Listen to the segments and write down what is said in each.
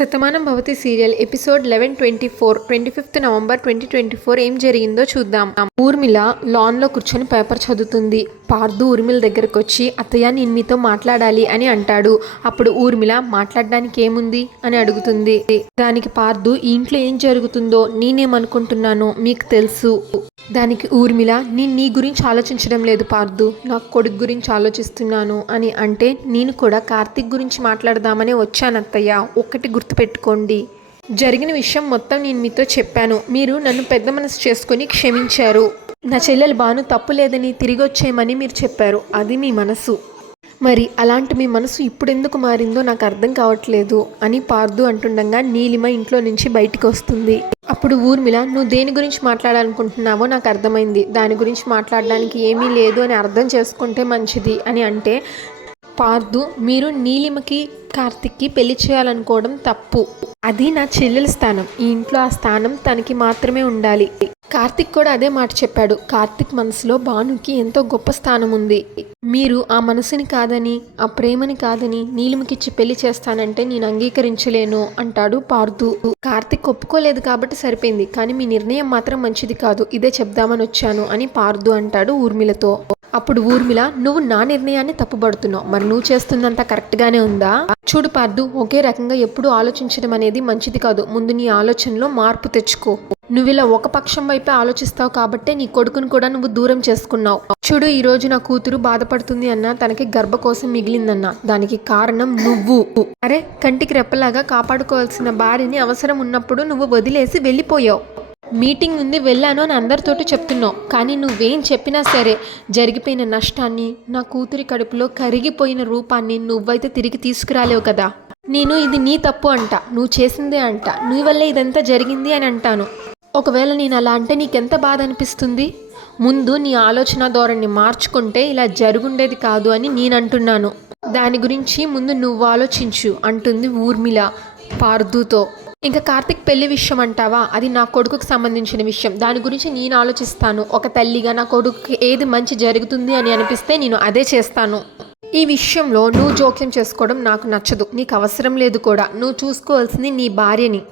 Shatamanam Bhavati serial episode 11/24 25th November 2024 ఏం జరిగిందో చూద్దాం. ఊర్మిళ లాన్ లో కూర్చొని పేపర్ చదువుతుంది. పార్దు ఊర్మిళ దగ్గరకు వచ్చి అత్తయ్య నేను మీతో మాట్లాడాలి అని అంటాడు. అప్పుడు ఊర్మిళ మాట్లాడడానికి ఏముంది అని అడుగుతుంది. దానికి పార్దు ఈ ఇంట్లో ఏం జరుగుతుందో నేనేమనుకుంటున్నానో మీకు తెలుసు. దానికి ఊర్మిళ నేను నీ గురించి ఆలోచించడం లేదు పార్దు, నా కొడుకు గురించి ఆలోచిస్తున్నాను అని అంటే నేను కూడా కార్తీక్ గురించి మాట్లాడదామని వచ్చాను అత్తయ్య. ఒక్కటి గుర్తుపెట్టుకోండి, జరిగిన విషయం మొత్తం నేను మీతో చెప్పాను. మీరు నన్ను పెద్ద మనసు చేసుకొని క్షమించారు. నా చెల్లెలు బాను తప్పు లేదని తిరిగి వచ్చేయమని మీరు చెప్పారు. అది మీ మనసు. మరి అలాంటి మీ మనసు ఇప్పుడెందుకు మారిందో నాకు అర్థం కావట్లేదు అని పార్దు అంటుండగా నీలిమ ఇంట్లో నుంచి బయటికి వస్తుంది. అప్పుడు ఊర్మిళ నువ్వు దేని గురించి మాట్లాడాలనుకుంటున్నావో నాకు అర్థమైంది, దాని గురించి మాట్లాడడానికి ఏమీ లేదు అని అర్థం చేసుకుంటే మంచిది అని అంటే పార్దు మీరు నీలిమకి కార్తిక్కి పెళ్లి చేయాలనుకోవడం తప్పు. అది నా చెల్లెల స్థానం. ఈ ఇంట్లో ఆ స్థానం తనకి మాత్రమే ఉండాలి. కార్తిక్ కూడా అదే మాట చెప్పాడు. కార్తిక్ మనసులో భానుకి ఎంతో గొప్ప స్థానం ఉంది. మీరు ఆ మనసుని కాదని ఆ ప్రేమని కాదని నీలిమకిచ్చి పెళ్లి చేస్తానంటే నేను అంగీకరించలేను అంటాడు పార్దు. కార్తిక్ ఒప్పుకోలేదు కాబట్టి సరిపోయింది, కానీ మీ నిర్ణయం మాత్రం మంచిది కాదు, ఇదే చెప్దామని వచ్చాను అని పార్దు అంటాడు ఊర్మిళతో. అప్పుడు ఊర్మిళ నువ్వు నా నిర్ణయాన్ని తప్పుపడుతున్నావు, మరి నువ్వు చేస్తుందంతా కరెక్ట్గానే ఉందా? చూడు పార్దు, ఒకే రకంగా ఎప్పుడు ఆలోచించడం అనేది మంచిది కాదు. ముందు నీ ఆలోచనలో మార్పు తెచ్చుకో. నువ్వు ఇలా ఒక పక్షం వైపే ఆలోచిస్తావు కాబట్టే నీ కొడుకును కూడా నువ్వు దూరం చేసుకున్నావు. చూడు, ఈ రోజు నా కూతురు బాధపడుతుంది అన్నా తనకి గర్భకోశం మిగిలిందన్నా దానికి కారణం నువ్వు. అరే, కంటికి రెప్పలాగా కాపాడుకోవాల్సిన భార్యని అవసరం ఉన్నప్పుడు నువ్వు వదిలేసి వెళ్ళిపోయావు. మీటింగ్ ఉంది వెళ్ళాను అని అందరితోటి చెప్తున్నావు, కానీ నువ్వేం చెప్పినా సరే జరిగిపోయిన నష్టాన్ని, నా కూతురి కడుపులో కరిగిపోయిన రూపాన్ని నువ్వైతే తిరిగి తీసుకురాలేవు కదా. నేను ఇది నీ తప్పు అంట, నువ్వు చేసిందే అంట, నీ వల్లే ఇదంతా జరిగింది అని అంటాను. ఒకవేళ నేను అలా అంటే నీకెంత బాధ అనిపిస్తుంది? ముందు నీ ఆలోచన ధోరణి మార్చుకుంటే ఇలా జరుగుండేది కాదు అని నేను అంటున్నాను. దాని గురించి ముందు నువ్వు ఆలోచించు అంటుంది ఊర్మిళ పార్దుతో. ఇంకా కార్తిక్ పెళ్లి విషయం అంటావా, అది నా కొడుకుకి సంబంధించిన విషయం. దాని గురించి నేను ఆలోచిస్తాను. ఒక తల్లిగా నా కొడుకుకి ఏది మంచి జరుగుతుంది అని అనిపిస్తే నేను అదే చేస్తాను. ఈ విషయంలో నువ్వు జోక్యం చేసుకోవడం నాకు నచ్చదు, నీకు అవసరం లేదు కూడా. నువ్వు చూసుకోవాల్సింది నీ భార్యని.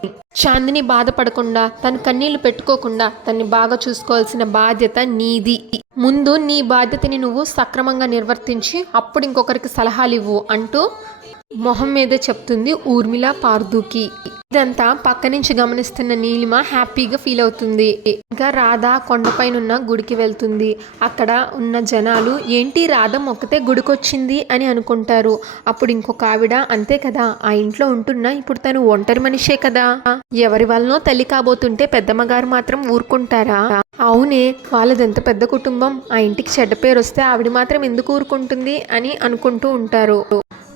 చాందిని బాధపడకుండా, తను కన్నీళ్లు పెట్టుకోకుండా తన్ని బాగా చూసుకోవాల్సిన బాధ్యత నీది. ముందు నీ బాధ్యతని నువ్వు సక్రమంగా నిర్వర్తించి అప్పుడు ఇంకొకరికి సలహాలు ఇవ్వు అంటూ మొహం మీదే చెప్తుంది ఊర్మిళ పార్దుకి. ఇదంతా పక్క నుంచి గమనిస్తున్న నీలిమ హ్యాపీగా ఫీల్ అవుతుంది. ఇంకా రాధ కొండపైన గుడికి వెళ్తుంది. అక్కడ ఉన్న జనాలు ఏంటి రాధ ఒక్కతే గుడికొచ్చింది అని అనుకుంటారు. అప్పుడు ఇంకొక ఆవిడ అంతే కదా, ఆ ఇంట్లో ఉంటున్నా ఇప్పుడు తను ఒంటరి మనిషే కదా, ఎవరి వల్లనో తల్లి కాబోతుంటే పెద్దమ్మగారు మాత్రం ఊరుకుంటారా? అవునే, వాళ్ళదెంత పెద్ద కుటుంబం, ఆ ఇంటికి చెడ్డ పేరు వస్తే ఆవిడ మాత్రం ఎందుకు ఊరుకుంటుంది అని అనుకుంటూ ఉంటారు.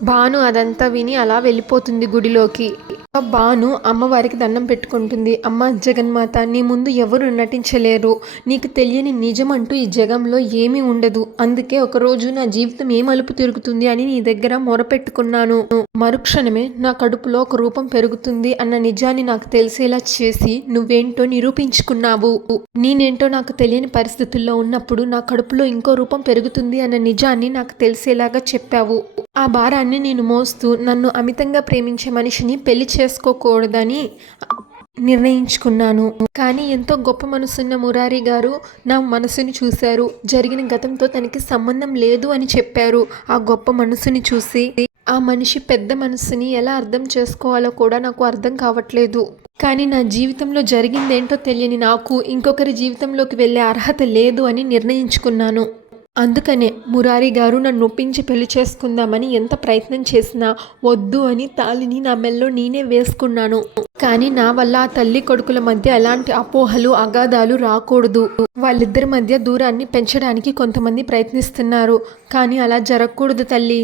భాను అదంతా విని అలా వెళ్ళిపోతుంది గుడిలోకి. భాను అమ్మవారికి దండం పెట్టుకుంటుంది. అమ్మ జగన్మాత, నీ ముందు ఎవరు నటించలేరు. నీకు తెలియని నిజం అంటూ ఈ జగంలో ఏమీ ఉండదు. అందుకే ఒకరోజు నా జీవితం ఏ మలుపు తిరుగుతుంది అని నీ దగ్గర మొరపెట్టుకున్నాను. మరుక్షణమే నా కడుపులో ఒక రూపం పెరుగుతుంది అన్న నిజాన్ని నాకు తెలిసేలా చేసి నువ్వేంటో నిరూపించుకున్నావు. నేనేంటో నాకు తెలియని పరిస్థితుల్లో ఉన్నప్పుడు నా కడుపులో ఇంకో రూపం పెరుగుతుంది అన్న నిజాన్ని నాకు తెలిసేలాగా చెప్పావు. ఆ భారాన్ని నేను మోస్తూ నన్ను అమితంగా ప్రేమించే మనిషిని పెళ్లి చేసుకోకూడదని నిర్ణయించుకున్నాను. కానీ ఎంతో గొప్ప మనసున్న మురారి గారు నా మనసుని చూశారు. జరిగిన గతంతో తనకి సంబంధం లేదు అని చెప్పారు. ఆ గొప్ప మనసుని చూసి ఆ మనిషి పెద్ద మనసుని ఎలా అర్థం చేసుకోవాలో కూడా నాకు అర్థం కావట్లేదు. కానీ నా జీవితంలో జరిగిందేంటో తెలియని నాకు ఇంకొకరి జీవితంలోకి వెళ్ళే అర్హత లేదు అని నిర్ణయించుకున్నాను. అందుకనే మురారి గారు నన్ను ఒప్పించి పెళ్లి చేసుకుందామని ఎంత ప్రయత్నం చేసినా వద్దు అని తాళిని నా మెల్లో నేనే వేసుకున్నాను. కానీ నా వల్ల ఆ తల్లి కొడుకుల మధ్య ఎలాంటి అపోహలు అగాధాలు రాకూడదు. వాళ్ళిద్దరి మధ్య దూరాన్ని పెంచడానికి కొంతమంది ప్రయత్నిస్తున్నారు, కానీ అలా జరగకూడదు తల్లి.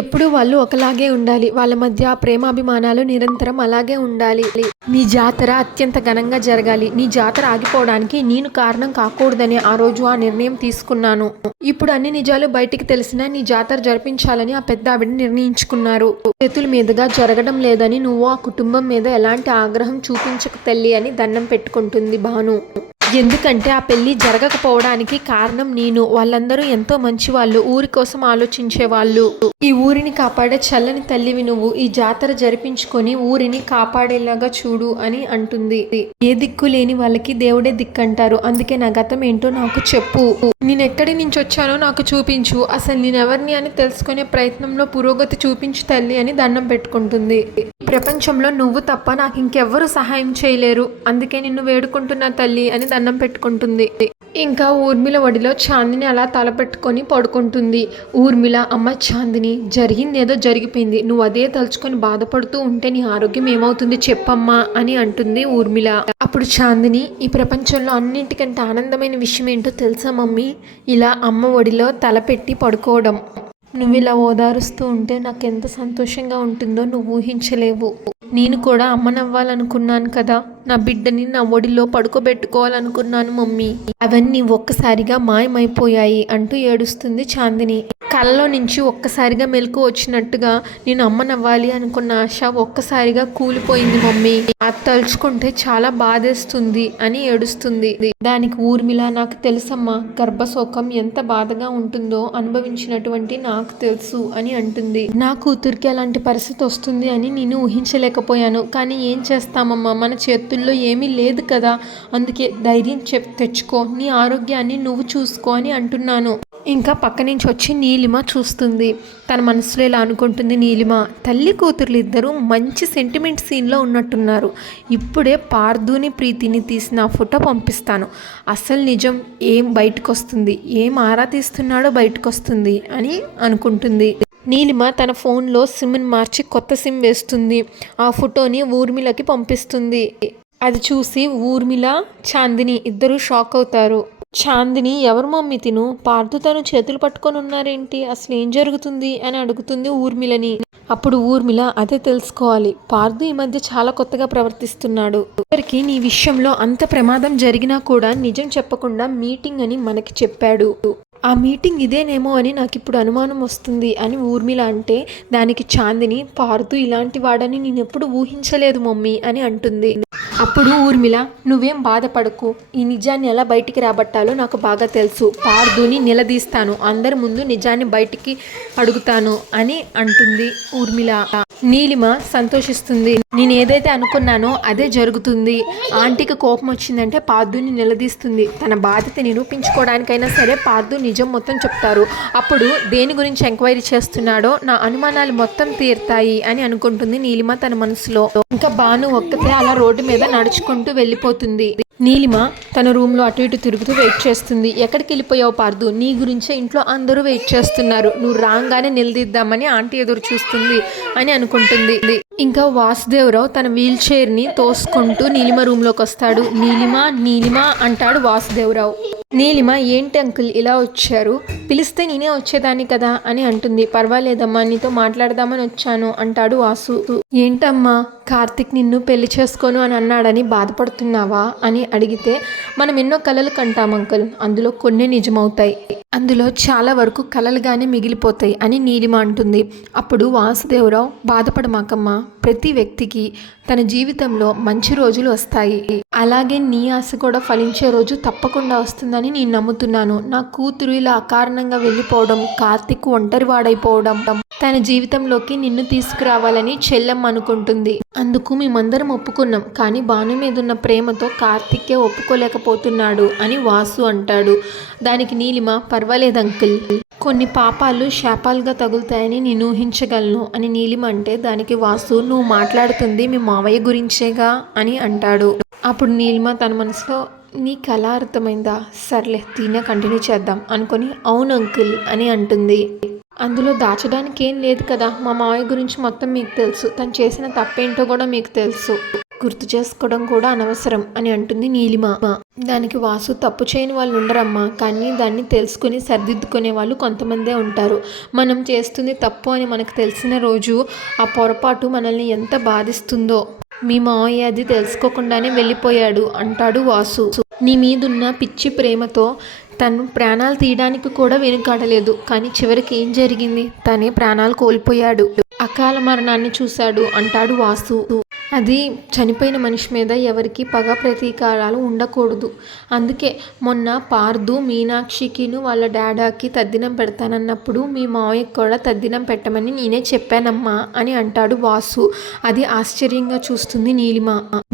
ఎప్పుడూ వాళ్ళు ఒకలాగే ఉండాలి. వాళ్ళ మధ్య ప్రేమాభిమానాలు నిరంతరం అలాగే ఉండాలి. నీ జాతర అత్యంత ఘనంగా జరగాలి. నీ జాతర ఆగిపోవడానికి నేను కారణం కాకూడదని ఆ రోజు ఆ నిర్ణయం తీసుకున్నాను. ఇప్పుడు అన్ని నిజాలు బయటికి తెలిసినా నీ జాతర జరిపించాలని ఆ పెద్ద ఆవిడ నిర్ణయించుకున్నారు. చేతుల మీదుగా జరగడం లేదని నువ్వు ఆ కుటుంబం మీద ఎలాంటి ఆగ్రహం చూపించక తల్లి అని దండం పెట్టుకుంటుంది భాను. ఎందుకంటే ఆ పెళ్లి జరగకపోవడానికి కారణం నేను. వాళ్ళందరూ ఎంతో మంచి వాళ్ళు, ఊరి కోసం ఆలోచించే వాళ్ళు. ఈ ఊరిని కాపాడే చల్లని తల్లివి నువ్వు. ఈ జాతర జరిపించుకొని ఊరిని కాపాడేలాగా చూడు అని అంటుంది. ఏ దిక్కు లేని వాళ్ళకి దేవుడే దిక్కంటారు. అందుకే నా గతం ఏంటో నాకు చెప్పు. నేను ఎక్కడి నుంచి వచ్చానో నాకు చూపించు. అసలు నేనెవరిని అని తెలుసుకునే ప్రయత్నంలో పురోగతి చూపించు తల్లి అని దండం పెట్టుకుంటుంది. ప్రపంచంలో నువ్వు తప్ప నాకు ఇంకెవ్వరూ సహాయం చేయలేరు, అందుకే నిన్ను వేడుకుంటున్నా తల్లి అని దండం పెట్టుకుంటుంది. ఇంకా ఊర్మిళ ఒడిలో చాందిని అలా తలపెట్టుకొని పడుకుంటుంది. ఊర్మిళ, అమ్మ చాందిని, జరిగిందేదో జరిగిపోయింది, నువ్వు అదే తలుచుకొని బాధపడుతూ ఉంటే నీ ఆరోగ్యం ఏమవుతుంది చెప్పమ్మా అని అంటుంది ఊర్మిళ. అప్పుడు చాందిని, ఈ ప్రపంచంలో అన్నింటికంటే ఆనందమైన విషయం ఏంటో తెలుసా మమ్మీ? ఇలా అమ్మ ఒడిలో తలపెట్టి పడుకోవడం. నువ్వు ఇలా ఓదారుస్తూ ఉంటే నాకు ఎంత సంతోషంగా ఉంటుందో నువ్వు ఊహించలేవు. నేను కూడా అమ్మనవ్వాలనుకున్నాను కదా, నా బిడ్డని నా ఒడిలో పడుకోబెట్టుకోవాలనుకున్నాను మమ్మీ. అవన్నీ ఒక్కసారిగా మాయమైపోయాయి అంటూ ఏడుస్తుంది చాందిని. కళ్ళలో నుంచి ఒక్కసారిగా మెలకు వచ్చినట్టుగా నేను అమ్మనవ్వాలి అనుకున్న ఆశ ఒక్కసారిగా కూలిపోయింది మమ్మీ. అది తలుచుకుంటే చాలా బాధేస్తుంది అని ఏడుస్తుంది. దానికి ఊర్మిళ, నాకు తెలుసమ్మా, గర్భశోకం ఎంత బాధగా ఉంటుందో అనుభవించినటువంటి నాకు తెలుసు అని అంటుంది. నా కూతురికి అలాంటి పరిస్థితి వస్తుంది అని నేను ఊహించలేకపోయాను. కానీ ఏం చేస్తామమ్మా, మన చేతుల్లో ఏమీ లేదు కదా. అందుకే ధైర్యం తెచ్చుకో, నీ ఆరోగ్యాన్ని నువ్వు చూసుకో అని అంటున్నాను. ఇంకా పక్క నుంచి వచ్చి నీలిమ చూస్తుంది. తన మనసులో ఇలా అనుకుంటుంది నీలిమ, తల్లి కూతుర్లు ఇద్దరు మంచి సెంటిమెంట్ సీన్లో ఉన్నట్టున్నారు. ఇప్పుడే పార్థుని ప్రీతిని తీసిన ఫోటో పంపిస్తాను. అసలు నిజం ఏం బయటకు వస్తుంది, ఏం ఆరా తీస్తున్నాడో బయటకు వస్తుంది అని అనుకుంటుంది. నీలిమ తన ఫోన్లో సిమ్ని మార్చి కొత్త సిమ్ వేస్తుంది. ఆ ఫోటోని ఊర్మిళకి పంపిస్తుంది. అది చూసి ఊర్మిళ, చాందిని ఇద్దరు షాక్ అవుతారు. చాందిని, ఎవరు మమ్మీ తిను? పార్థు తను చేతులు పట్టుకొని ఉన్నారేంటి, అసలు ఏం జరుగుతుంది అని అడుగుతుంది ఊర్మిళని. అప్పుడు ఊర్మిళ, అదే తెలుసుకోవాలి, పార్థు ఈ మధ్య చాలా కొత్తగా ప్రవర్తిస్తున్నాడు. ఇద్దరికి నీ విషయంలో అంత ప్రమాదం జరిగినా కూడా నిజం చెప్పకుండా మీటింగ్ అని మనకి చెప్పాడు. ఆ మీటింగ్ ఇదేనేమో అని నాకు ఇప్పుడు అనుమానం వస్తుంది అని ఊర్మిళ అంటే, దానికి చాందిని, పార్థు ఇలాంటి వాడని నేను ఎప్పుడు ఊహించలేదు మమ్మీ అని అంటుంది. అప్పుడు ఊర్మిళ, నువ్వేం బాధపడకు, ఈ నిజాన్ని ఎలా బయటికి రాబట్టాలో నాకు బాగా తెలుసు. పార్థుని నిలదీస్తాను, అందరి ముందు నిజాన్ని బయటికి అడుగుతాను అని అంటుంది ఊర్మిళ. నీలిమ సంతోషిస్తుంది. నేను ఏదైతే అనుకున్నానో అదే జరుగుతుంది. ఆంటీకి కోపం వచ్చిందంటే పార్థుని నిలదీస్తుంది. తన బాధ్యత నిరూపించుకోవడానికైనా సరే పార్థు నిజం మొత్తం చెప్తారు. అప్పుడు దేని గురించి ఎంక్వైరీ చేస్తున్నాడో నా అనుమానాలు మొత్తం తీరుతాయి అని అనుకుంటుంది నీలిమ తన మనసులో. ఇంకా భాను ఒక్కతే అలా రోడ్డు మీద నడుచుకుంటూ వెళ్ళిపోతుంది. నీలిమ తన రూమ్లో అటు ఇటు తిరుగుతూ వెయిట్ చేస్తుంది. ఎక్కడికి వెళ్ళిపోయావు పార్థు? నీ గురించే ఇంట్లో అందరూ వెయిట్ చేస్తున్నారు, నువ్వు రాగానే నిలదీద్దామని ఆంటీ ఎదురు చూస్తుంది అని అనుకుంటుంది. ఇంకా వాసుదేవరావు తన వీల్ చైర్ని తోసుకుంటూ నీలిమ రూమ్లోకి వస్తాడు. నీలిమ నీలిమ అంటాడు వాసుదేవరావు. నీలిమ, ఏంటి అంకుల్ ఇలా వచ్చారు? పిలిస్తే నేనే వచ్చేదాన్ని కదా అని అంటుంది. పర్వాలేదమ్మా, నీతో మాట్లాడదామని వచ్చాను అంటాడు వాసు. ఏంటమ్మా, కార్తిక్ నిన్ను పెళ్లి చేసుకోను అని అన్నాడని బాధపడుతున్నావా అని అడిగితే, మనం ఎన్నో కలలు కంటాం అంకుల్, అందులో కొన్ని నిజమవుతాయి, అందులో చాలా వరకు కలలుగానే మిగిలిపోతాయి అని నీలిమ అంటుంది. అప్పుడు వాసుదేవరావు, బాధపడమాకమ్మా, ప్రతి వ్యక్తికి తన జీవితంలో మంచి రోజులు వస్తాయి, అలాగే నీ ఆశ కూడా ఫలించే రోజు తప్పకుండా వస్తుందని నేను నమ్ముతున్నాను. నా కూతురు ఇలా అకారణంగా వెళ్ళిపోవడం, కార్తిక్ ఒంటరి వాడైపోవడం, తన జీవితంలోకి నిన్ను తీసుకురావాలని చెల్లెమ్మ అనుకుంటుంది. అందుకు మేమందరం ఒప్పుకున్నాం, కానీ భాను మీద ఉన్న ప్రేమతో కార్తిక్కే ఒప్పుకోలేకపోతున్నాడు అని వాసు అంటాడు. దానికి నీలిమ, పర్వాలేదు అంకుల్, కొన్ని పాపాలు శాపాలుగా తగులుతాయని నేను ఊహించగలను అని నీలిమ అంటే, దానికి వాసు, నువ్వు మాట్లాడుతుంది మీ మావయ్య గురించేగా అని అంటాడు. అప్పుడు నీలిమ తన మనసులో, నీకు అలా అర్థమైందా, సర్లే దీన్నే కంటిన్యూ చేద్దాం అనుకొని, అవును అంకుల్ అని అంటుంది. అందులో దాచడానికి ఏం లేదు కదా, మా మావయ్య గురించి మొత్తం మీకు తెలుసు, తను చేసిన తప్పేంటో కూడా మీకు తెలుసు, గుర్తు చేసుకోవడం కూడా అనవసరం అని అంటుంది నీలిమ. దానికి వాసు, తప్పు చేయని వాళ్ళు ఉండరమ్మా, కానీ దాన్ని తెలుసుకుని సరిదిద్దుకునే వాళ్ళు కొంతమందే ఉంటారు. మనం చేస్తుంది తప్పు అని మనకు తెలిసిన రోజు ఆ పొరపాటు మనల్ని ఎంత బాధిస్తుందో. మీ మావయ్య అది తెలుసుకోకుండానే వెళ్ళిపోయాడు అంటాడు వాసు. నీ మీదున్న పిచ్చి ప్రేమతో తను ప్రాణాలు తీయడానికి కూడా వెనుకాడలేదు, కానీ చివరికి ఏం జరిగింది, తనే ప్రాణాలు కోల్పోయాడు, అకాల మరణాన్ని చూశాడు అంటాడు వాసు. అది చనిపోయిన మనిషి మీద ఎవరికి పగ ప్రతీకారాలు ఉండకూడదు. అందుకే మొన్న పార్దు మీనాక్షికిను వాళ్ళ డాడాకి తద్దినం పెడతానన్నప్పుడు మీ మావయ్యకి కూడా తద్దినం పెట్టమని నేనే చెప్పానమ్మా అని అంటాడు వాసు. అది ఆశ్చర్యంగా చూస్తుంది నీలిమ.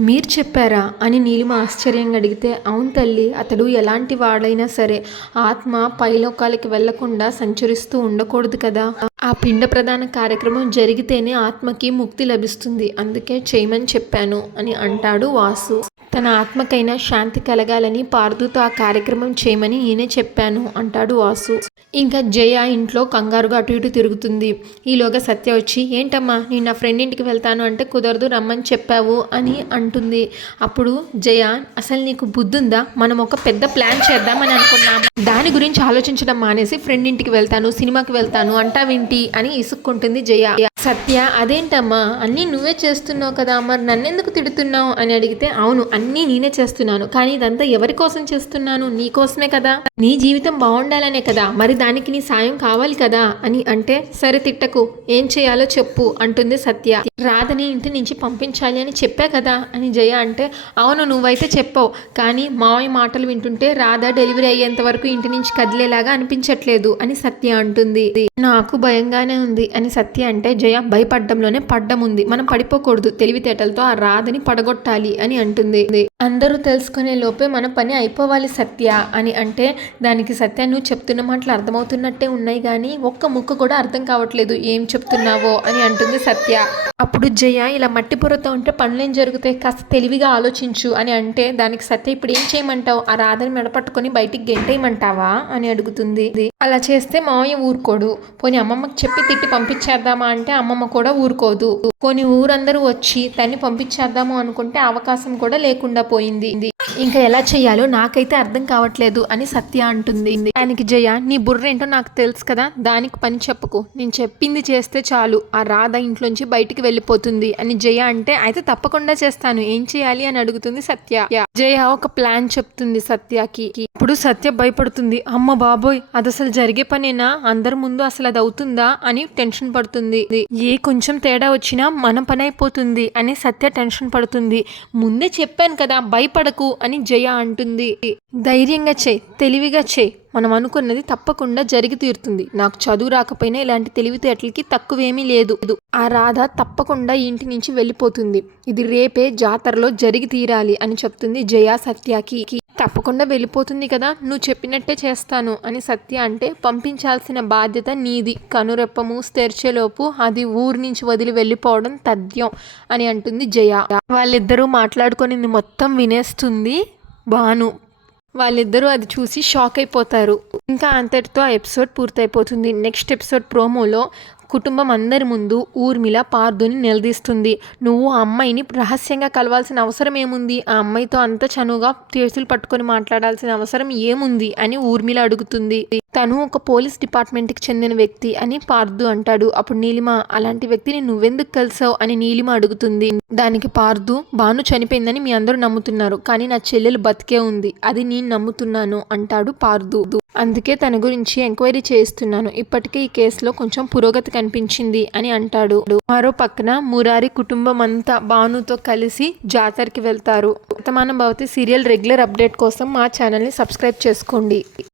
మీరు చెప్పారా అని నీలిమ ఆశ్చర్యంగా అడిగితే, అవును తల్లి, అతడు ఎలాంటి వాడైనా సరే ఆత్మ పైలోకాలకి వెళ్లకుండా సంచరిస్తూ ఉండకూడదు కదా. ఆ పిండ ప్రదాన కార్యక్రమం జరిగితేనే ఆత్మకి ముక్తి లభిస్తుంది, అందుకే చేయమని చెప్పాను అని అంటాడు వాసు. తన ఆత్మకైనా శాంతి కలగాలని పార్దుతో ఆ కార్యక్రమం చేయమని నేనే చెప్పాను అంటాడు వాసు. ఇంకా జయ ఇంట్లో కంగారుగా అటు ఇటు తిరుగుతుంది. ఈలోగా సత్య వచ్చి, ఏంటమ్మా నేను నా ఫ్రెండ్ ఇంటికి వెళ్తాను అంటే కుదరదు రమ్మని చెప్పావు అని అంటుంది. అప్పుడు జయ, అసలు నీకు బుద్ధి ఉందా? మనం ఒక పెద్ద ప్లాన్ చేద్దామని అనుకున్నాం, దాని గురించి ఆలోచించడం మానేసి ఫ్రెండ్ ఇంటికి వెళ్తాను, సినిమాకి వెళ్తాను అంటావేంటి అని ఇసుక్కుంటుంది జయ. సత్య, అదేంటమ్మా అన్నీ నువ్వే చేస్తున్నావు కదా, మరి నన్నెందుకు తిడుతున్నావు అని అడిగితే, అవును అన్నీ నేనే చేస్తున్నాను, కానీ ఇదంతా ఎవరి కోసం చేస్తున్నాను? నీ కోసమే కదా, నీ జీవితం బాగుండాలనే కదా, మరి దానికి నీ సాయం కావాలి కదా అని అంటే, సరే తిట్టకు, ఏం చేయాలో చెప్పు అంటుంది సత్య. రాధని ఇంటి నుంచి పంపించాలి అని చెప్పా కదా అని జయ అంటే, అవును నువ్వైతే చెప్పావు, కానీ మావయ్య మాటలు వింటుంటే రాధ డెలివరీ అయ్యేంత వరకు ఇంటి నుంచి కదిలేలాగా అనిపించట్లేదు అని సత్య అంటుంది. నాకు భయంగానే ఉంది అని సత్య అంటే, జయ భయపడ్డంలోనే పడ్డం ఉంది, మనం పడిపోకూడదు, తెలివితేటలతో ఆ రాధని పడగొట్టాలి అని అంటుంది. అందరూ తెలుసుకునే లోపే మన పని అయిపోవాలి సత్య అని అంటే, దానికి సత్య నువ్వు చెప్తున్న మాటలు అర్థమవుతున్నట్టే ఉన్నాయి కానీ ఒక్క ముక్క కూడా అర్థం కావట్లేదు, ఏం చెప్తున్నావో అని అంటుంది సత్య. అప్పుడు జయ, ఇలా మట్టి పొరతో ఉంటే పనులేం జరుగుతాయి, కాస్త తెలివిగా ఆలోచించు అని అంటే, దానికి సత్య ఇప్పుడు ఏం చేయమంటావు, ఆ రాధని మెడపట్టుకొని బయటికి గెంటేయమంటావా అని అడుగుతుంది. అలా చేస్తే మావయ్య ఊరుకోడు, పోనీ అమ్మమ్మకి చెప్పి తిట్టి పంపించేద్దామా అంటే అమ్మమ్మ కూడా ఊరుకోదు, కొన్ని ఊరందరూ వచ్చి తన్ని పంపించేద్దాము అనుకుంటే అవకాశం కూడా లేకుండా పోయింది, ఇంకా ఎలా చెయ్యాలో నాకైతే అర్థం కావట్లేదు అని సత్య అంటుంది. దానికి జయ, నీ బుర్ర ఏంటో నాకు తెలుసు కదా, దానికి పని చెప్పకు, నేను చెప్పింది చేస్తే చాలు, ఆ రాధ ఇంట్లోంచి బయటికి వెళ్ళిపోతుంది అని జయ అంటే, అయితే తప్పకుండా చేస్తాను, ఏం చేయాలి అని అడుగుతుంది సత్య. జయ ఒక ప్లాన్ చెప్తుంది సత్యకి. ఇప్పుడు సత్య భయపడుతుంది, అమ్మ బాబోయ్ అది అసలు జరిగే పనేనా, అందరి ముందు అసలు అది అవుతుందా అని టెన్షన్ పడుతుంది. ఏ కొంచెం తేడా వచ్చినా మన పని అయిపోతుంది అని సత్య టెన్షన్ పడుతుంది. ముందే చెప్పాను కదా భయపడకు అని జయ అంటుంది. ధైర్యంగా చేయి, తెలివిగా చేయి, మనం అనుకున్నది తప్పకుండా జరిగి తీరుతుంది, నాకు చదువు రాకపోయినా ఇలాంటి తెలివితేటలకి తక్కువేమీ లేదు, ఆ రాధ తప్పకుండా ఇంటి నుంచి వెళ్ళిపోతుంది, ఇది రేపే జాతరలో జరిగి తీరాలి అని చెప్తుంది జయ సత్యకి. తప్పకుండా వెళ్ళిపోతుంది కదా, నువ్వు చెప్పినట్టే చేస్తాను అని సత్య అంటే, పంపించాల్సిన బాధ్యత నీది, కనురెప్ప మూసి తెరిచేలోపు అది ఊరి నుంచి వదిలి వెళ్ళిపోవడం తథ్యం అని అంటుంది జయ. వాళ్ళిద్దరూ మాట్లాడుకొని మొత్తం వినేస్తుంది భాను. వాళ్ళిద్దరూ అది చూసి షాక్ అయిపోతారు. ఇంకా అంతటితో ఆ ఎపిసోడ్ పూర్తయిపోతుంది. నెక్స్ట్ ఎపిసోడ్ ప్రోమోలో కుటుంబం అందరి ముందు ఊర్మిళ పార్దుని నిలదీస్తుంది. నువ్వు ఆ అమ్మాయిని రహస్యంగా కలవాల్సిన అవసరం ఏముంది, ఆ అమ్మాయితో అంత చనువుగా చేతులు పట్టుకొని మాట్లాడాల్సిన అవసరం ఏముంది అని ఊర్మిళ అడుగుతుంది. తను ఒక పోలీస్ డిపార్ట్మెంట్కి చెందిన వ్యక్తి అని పార్దు అంటాడు. అప్పుడు నీలిమ, అలాంటి వ్యక్తిని నువ్వెందుకు కలిసావు అని నీలిమ అడుగుతుంది. దానికి పార్దు, భాను చనిపోయిందని మీ అందరూ నమ్ముతున్నారు, కానీ నా చెల్లెలు బతికే ఉంది, అది నేను నమ్ముతున్నాను అంటాడు పార్దు. అందుకే తన గురించి ఎంక్వైరీ చేస్తున్నాను, ఇప్పటికే ఈ కేసులో కొంచెం పురోగతి కనిపించింది అని అంటాడు. మరో పక్కన మురారి కుటుంబం అంతా భానుతో కలిసి జాతరకి వెళ్తారు. వర్తమానం భవతి సీరియల్ రెగ్యులర్ అప్డేట్ కోసం మా ఛానల్ని సబ్స్క్రైబ్ చేసుకోండి.